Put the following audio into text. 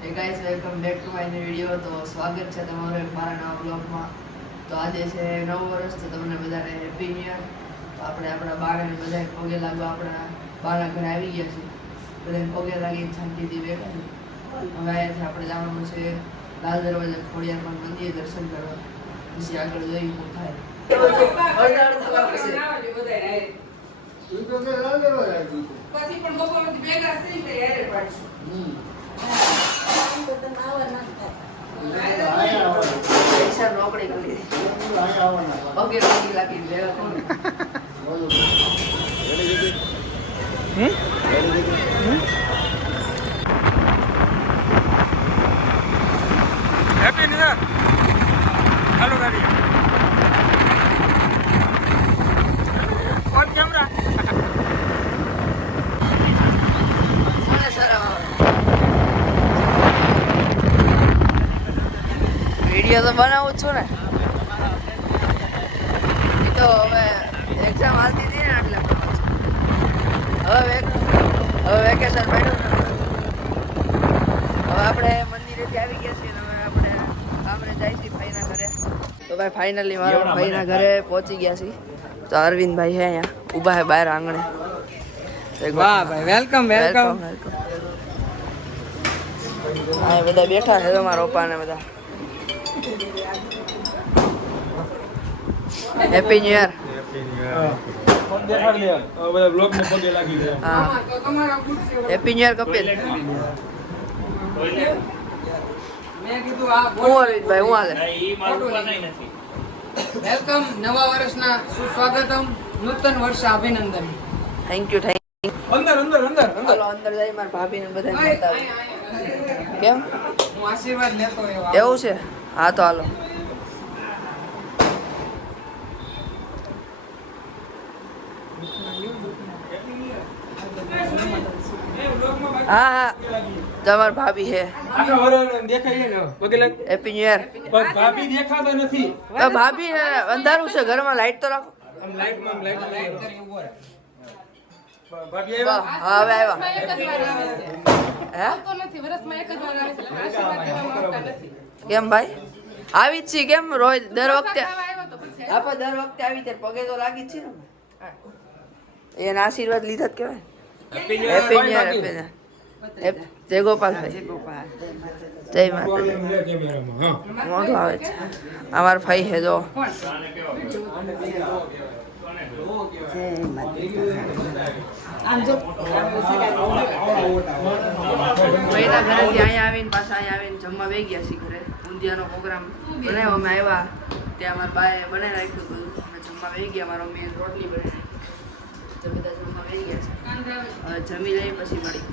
Hey guys, welcome back to my new video. તો સ્વાગત છે તમારું એક મારા નવા બ્લોગમાં. તો આજે છે નવું વર્ષ, તો તમને બધાને હેપી ન્યુ યર. તો આપણે આપણા બાળાને બધાને પગે લાગવા આપણા બાના ઘરે આવી ગયા છે. બધાને પગે લાગીને શાંતિથી બેઠા છે. હવે અહીંયાથી આપણે જવાનું છે લાલ દરવાજા ખોડિયારમાં મંદિર દર્શન કરવા. પછી આગળ જઈ શું થાય. પછી પણ બપોરથી ભેગા થઈ ગયા યારે પાડશું. પૈસા રોકડી કરી પગે પગે લાગી હેપી ન્યુ યર. હાલો ગાડી ઓન કેમેરા. વિડીયો તો બનાવું છું ને. એ તો હવે એક્ઝામ હાલતી હતી ને એટલે હવે વેકેશન પડ્યું ને. હવે આપણે મંદિરેથી આવી ગયા છીએ. હવે આપણે ગામડે જાય છીએ ભાઈના ઘરે. તો ભાઈ ફાઇનલી મારા ભાઈના ઘરે પહોંચી ગયા છીએ. તો અરવિંદભાઈ હે અહીંયા ઊભા હે બહાર આંગણે. વાહ ભાઈ, વેલકમ વેલકમ. હા બધા બેઠા છે મારા પપ્પા ને બધા. Happy new year. બધા બ્લોગ ને પગે લાગી ગયા. હા હેપી ન્યુ યર કપિલ. મેં કીધું આ હું અરવિંદભાઈ હું હાલે. વેલકમ, નવા વર્ષના સુસ્વાગતમ, નૂતન વર્ષ અભિનંદન. થેન્ક યુ અંદર અંદર અંદર અંદર ચાલો અંદર જઈ મારા ભાભી ને બધા બતાવું. કેમ હું આશીર્વાદ લેતો એવા. એવું છે? હા તો હાલો. હા હા તમાર ભાભી છે. આખા વરાળ દેખાય ને પગે લાગ. Happy new year. પણ ભાભી દેખાતા નથી. ભાભી અંધારું છે ઘરમાં, લાઈટ તો રાખો. આમ લાઈટ લાઈટ કરી ઉભો રહે. ભાભી હા આવ્યા. હવે આવ્યા. હે કેમ ભાઈ આવી જ છે? કેમ રોજ દર વખતે આપણે દર વખતે આવી ત્યારે પગે તો લાગી જ છે ને. એના આશીર્વાદ લીધા જ કહેવાય. Happy new year. Happy new year. જય ગોપાલભાઈ. જય માતા. મોઢું આવે છે. અમારા ભાઈ છે જો. ભાઈના ઘરેથી અહીંયા આવીને પાછા અહીંયા આવીને જમવા બેસી ગયા છીએ ઘરે. ઊંધિયાનો પ્રોગ્રામ બનાવ્યો. અમે આવ્યા ત્યાં અમારા બાએ બનાવી રાખ્યું બધું. અમે જમવા બેસી ગયા. મારો મેન રોટલી બનાવી. તો બધા જમવા બેસી ગયા છે. હવે જમી લઈ પછી મળી.